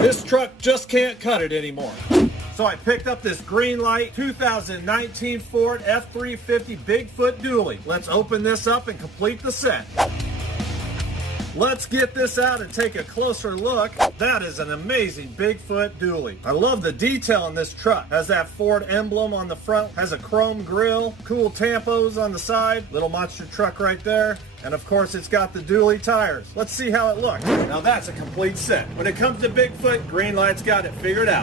This truck just can't cut it anymore. So I picked up this Greenlight 2019 Ford F-350 Bigfoot dually. Let's open this up and complete the set. Let's get this out and take a closer look. That is an amazing Bigfoot dually. I love the detail in this truck. Has that Ford emblem on the front, has a chrome grille, cool tampos on the side, little monster truck right there. And of course it's got the dually tires. Let's see how it looks. Now that's a complete set. When it comes to Bigfoot, Greenlight's got it figured out.